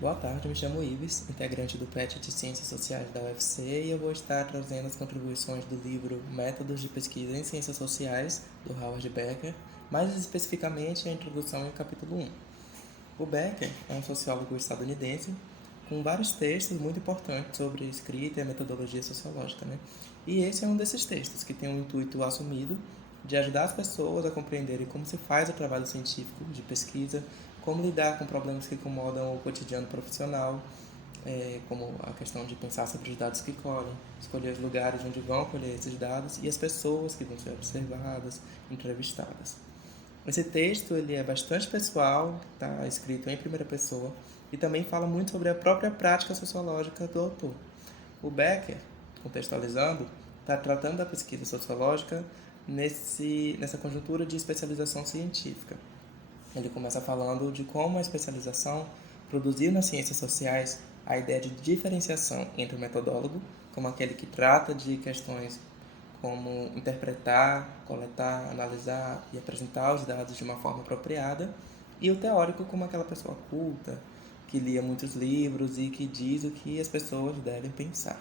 Boa tarde, me chamo Ives, integrante do PET de Ciências Sociais da UFC, e eu vou estar trazendo as contribuições do livro Métodos de Pesquisa em Ciências Sociais, do Howard Becker, mais especificamente a introdução em capítulo 1. O Becker é um sociólogo estadunidense com vários textos muito importantes sobre a escrita e a metodologia sociológica, né? E esse é um desses textos que tem um intuito assumido de ajudar as pessoas a compreenderem como se faz o trabalho científico de pesquisa, como lidar com problemas que incomodam o cotidiano profissional, como a questão de pensar sobre os dados que colhem, escolher os lugares onde vão colher esses dados e as pessoas que vão ser observadas, entrevistadas. Esse texto ele é bastante pessoal, está escrito em primeira pessoa e também fala muito sobre a própria prática sociológica do autor. O Becker, contextualizando, está tratando da pesquisa sociológica nessa conjuntura de especialização científica. Ele começa falando de como a especialização produziu nas ciências sociais a ideia de diferenciação entre o metodólogo, como aquele que trata de questões como interpretar, coletar, analisar e apresentar os dados de uma forma apropriada, e o teórico como aquela pessoa culta, que lia muitos livros e que diz o que as pessoas devem pensar.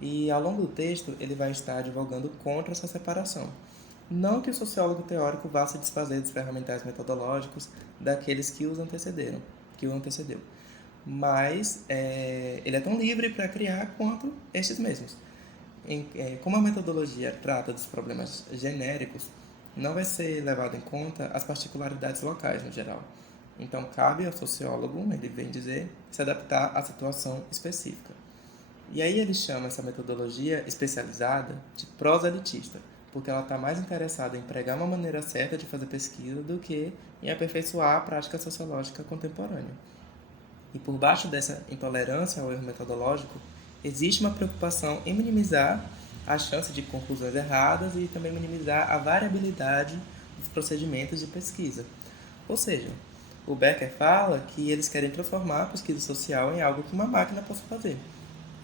E ao longo do texto, ele vai estar advogando contra essa separação. Não que o sociólogo teórico vá se desfazer dos ferramentais metodológicos daqueles que o antecedeu, mas ele é tão livre para criar quanto estes mesmos. Como a metodologia trata dos problemas genéricos, não vai ser levado em conta as particularidades locais no geral. Então, cabe ao sociólogo, ele vem dizer, se adaptar à situação específica. E aí ele chama essa metodologia especializada de proselitista, porque ela está mais interessada em pregar uma maneira certa de fazer pesquisa do que em aperfeiçoar a prática sociológica contemporânea. E por baixo dessa intolerância ao erro metodológico, existe uma preocupação em minimizar a chance de conclusões erradas e também minimizar a variabilidade dos procedimentos de pesquisa. Ou seja, o Becker fala que eles querem transformar a pesquisa social em algo que uma máquina possa fazer.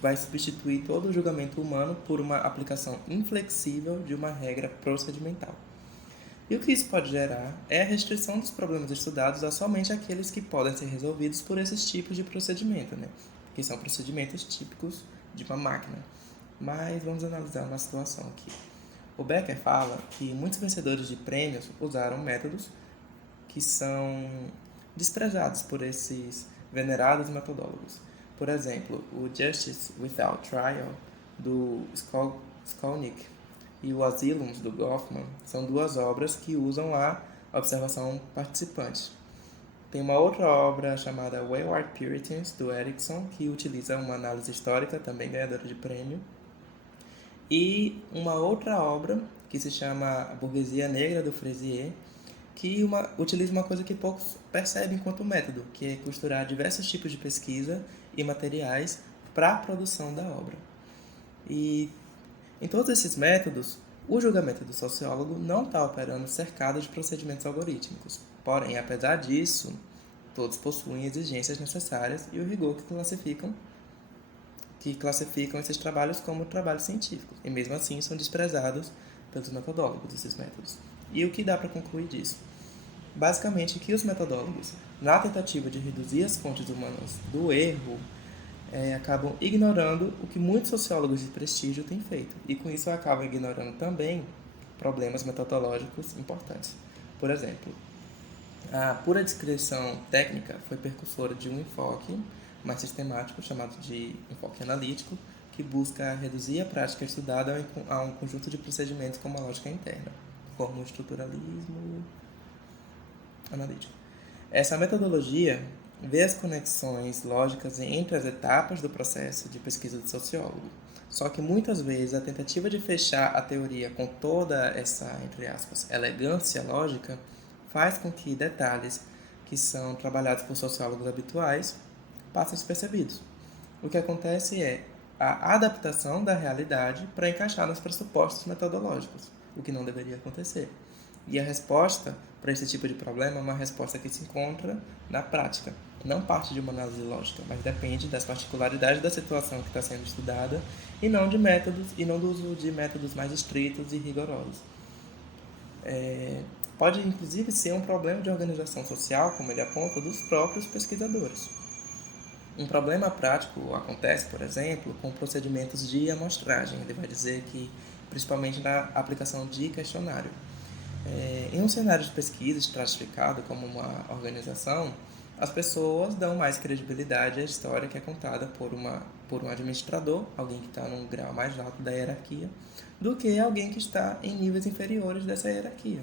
Vai substituir todo o julgamento humano por uma aplicação inflexível de uma regra procedimental. E o que isso pode gerar é a restrição dos problemas estudados a somente aqueles que podem ser resolvidos por esses tipos de procedimento, né? Que são procedimentos típicos de uma máquina. Mas vamos analisar uma situação aqui. O Becker fala que muitos vencedores de prêmios usaram métodos que são desprezados por esses venerados metodólogos. Por exemplo, o Justice Without Trial, do Skolnick, e o Asylums, do Goffman, são duas obras que usam a observação participante. Tem uma outra obra chamada Wayward Puritans, do Erickson, que utiliza uma análise histórica, também ganhadora de prêmio. E uma outra obra, que se chama A Burguesia Negra, do Fraisier, que utiliza uma coisa que poucos percebem enquanto método, que é costurar diversos tipos de pesquisa e materiais para a produção da obra. E em todos esses métodos, o julgamento do sociólogo não está operando cercado de procedimentos algorítmicos. Porém, apesar disso, todos possuem exigências necessárias e o rigor que classificam esses trabalhos como trabalhos científicos. E mesmo assim são desprezados pelos metodólogos, esses métodos. E o que dá para concluir disso? Basicamente que os metodólogos, na tentativa de reduzir as fontes humanas do erro, acabam ignorando o que muitos sociólogos de prestígio têm feito. E com isso acabam ignorando também problemas metodológicos importantes. Por exemplo, a pura descrição técnica foi precursora de um enfoque mais sistemático, chamado de enfoque analítico, que busca reduzir a prática estudada a um conjunto de procedimentos com uma lógica interna, como o estruturalismo analítico. Essa metodologia vê as conexões lógicas entre as etapas do processo de pesquisa do sociólogo. Só que muitas vezes a tentativa de fechar a teoria com toda essa, entre aspas, elegância lógica faz com que detalhes que são trabalhados por sociólogos habituais passem despercebidos. O que acontece é a adaptação da realidade para encaixar nos pressupostos metodológicos, o que não deveria acontecer. E a resposta para esse tipo de problema é uma resposta que se encontra na prática. Não parte de uma análise lógica, mas depende das particularidades da situação que está sendo estudada e não do uso de métodos mais estritos e rigorosos. Pode inclusive ser um problema de organização social, como ele aponta, dos próprios pesquisadores. Um problema prático acontece, por exemplo, com procedimentos de amostragem. Ele vai dizer que, principalmente na aplicação de questionário. Em um cenário de pesquisa estratificado como uma organização, as pessoas dão mais credibilidade à história que é contada por um administrador, alguém que está num grau mais alto da hierarquia, do que alguém que está em níveis inferiores dessa hierarquia.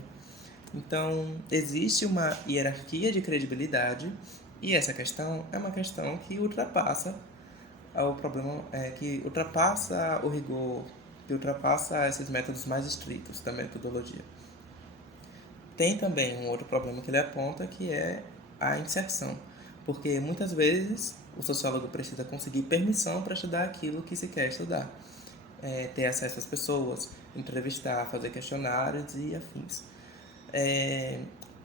Então, existe uma hierarquia de credibilidade e essa questão é uma questão que ultrapassa o problema, que ultrapassa o rigor, que ultrapassa esses métodos mais estritos da metodologia. Tem também um outro problema que ele aponta, que é a inserção, porque muitas vezes o sociólogo precisa conseguir permissão para estudar aquilo que se quer estudar, ter acesso às pessoas, entrevistar, fazer questionários e afins.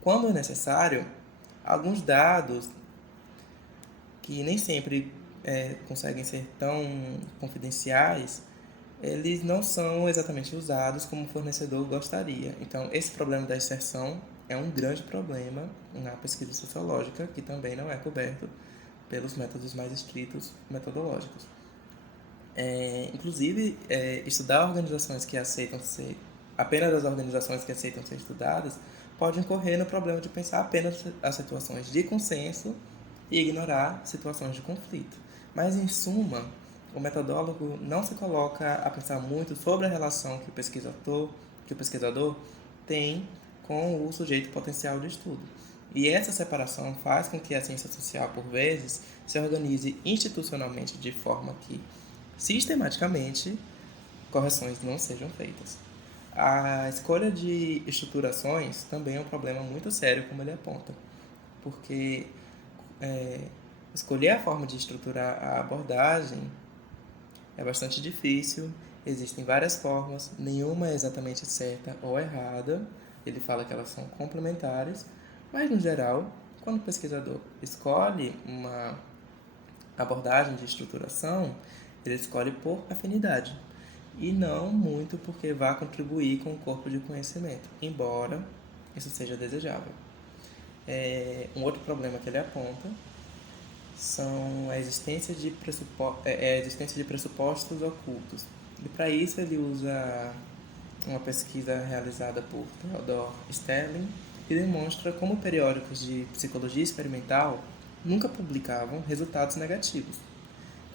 Quando é necessário, alguns dados que nem sempre conseguem ser tão confidenciais, eles não são exatamente usados como o fornecedor gostaria. Então, esse problema da inserção é um grande problema na pesquisa sociológica, que também não é coberto pelos métodos mais estritos metodológicos. Inclusive, estudar organizações que aceitam ser, apenas as organizações que aceitam ser estudadas, pode incorrer no problema de pensar apenas as situações de consenso e ignorar situações de conflito. Mas, em suma, o metodólogo não se coloca a pensar muito sobre a relação que o pesquisador tem com o sujeito potencial de estudo. E essa separação faz com que a ciência social, por vezes, se organize institucionalmente de forma que, sistematicamente, correções não sejam feitas. A escolha de estruturações também é um problema muito sério, como ele aponta, porque escolher a forma de estruturar a abordagem é bastante difícil, existem várias formas, nenhuma é exatamente certa ou errada, ele fala que elas são complementares, mas no geral, quando o pesquisador escolhe uma abordagem de estruturação, ele escolhe por afinidade e não muito porque vá contribuir com o corpo de conhecimento, embora isso seja desejável. Um outro problema que ele aponta são a existência de pressupostos ocultos. E para isso ele usa uma pesquisa realizada por Theodor Sterling, que demonstra como periódicos de psicologia experimental nunca publicavam resultados negativos.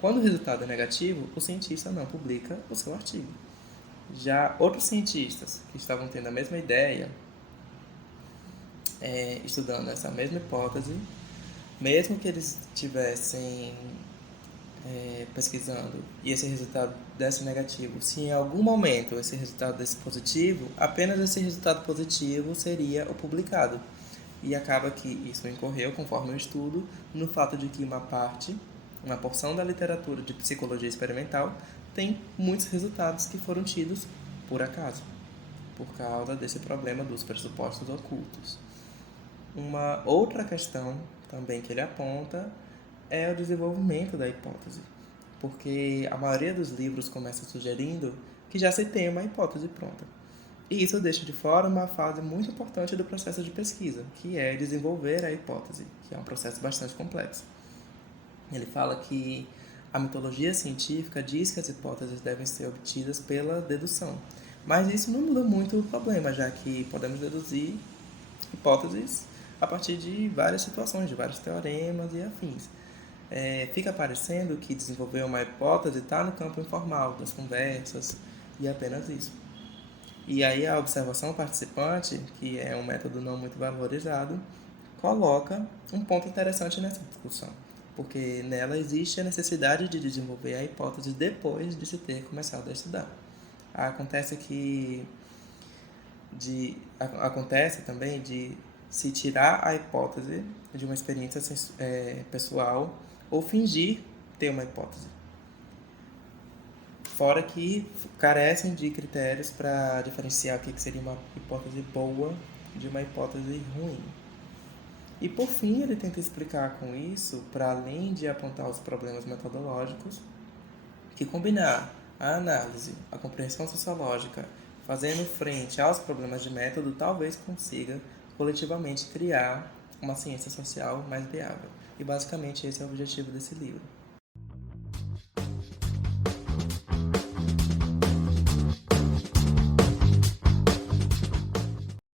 Quando o resultado é negativo, o cientista não publica o seu artigo. Já outros cientistas que estavam tendo a mesma ideia, estudando essa mesma hipótese, mesmo que eles estivessem pesquisando e esse resultado desse negativo, se em algum momento esse resultado desse positivo, apenas esse resultado positivo seria o publicado. E acaba que isso incorreu, conforme o estudo, no fato de que uma porção da literatura de psicologia experimental tem muitos resultados que foram tidos por acaso, por causa desse problema dos pressupostos ocultos. Uma outra questão também que ele aponta é o desenvolvimento da hipótese, porque a maioria dos livros começa sugerindo que já se tem uma hipótese pronta. E isso deixa de fora uma fase muito importante do processo de pesquisa, que é desenvolver a hipótese, que é um processo bastante complexo. Ele fala que a metodologia científica diz que as hipóteses devem ser obtidas pela dedução, mas isso não muda muito o problema, já que podemos deduzir hipóteses a partir de várias situações, de vários teoremas e afins. Fica parecendo que desenvolver uma hipótese está no campo informal das conversas e apenas isso. E aí a observação participante, que é um método não muito valorizado, coloca um ponto interessante nessa discussão, porque nela existe a necessidade de desenvolver a hipótese depois de se ter começado a estudar. Acontece também de se tirar a hipótese de uma experiência pessoal ou fingir ter uma hipótese. Fora que carecem de critérios para diferenciar o que seria uma hipótese boa de uma hipótese ruim. E por fim, ele tenta explicar com isso, para além de apontar os problemas metodológicos, que combinar a análise, a compreensão sociológica, fazendo frente aos problemas de método, talvez consiga coletivamente criar uma ciência social mais viável. E basicamente esse é o objetivo desse livro.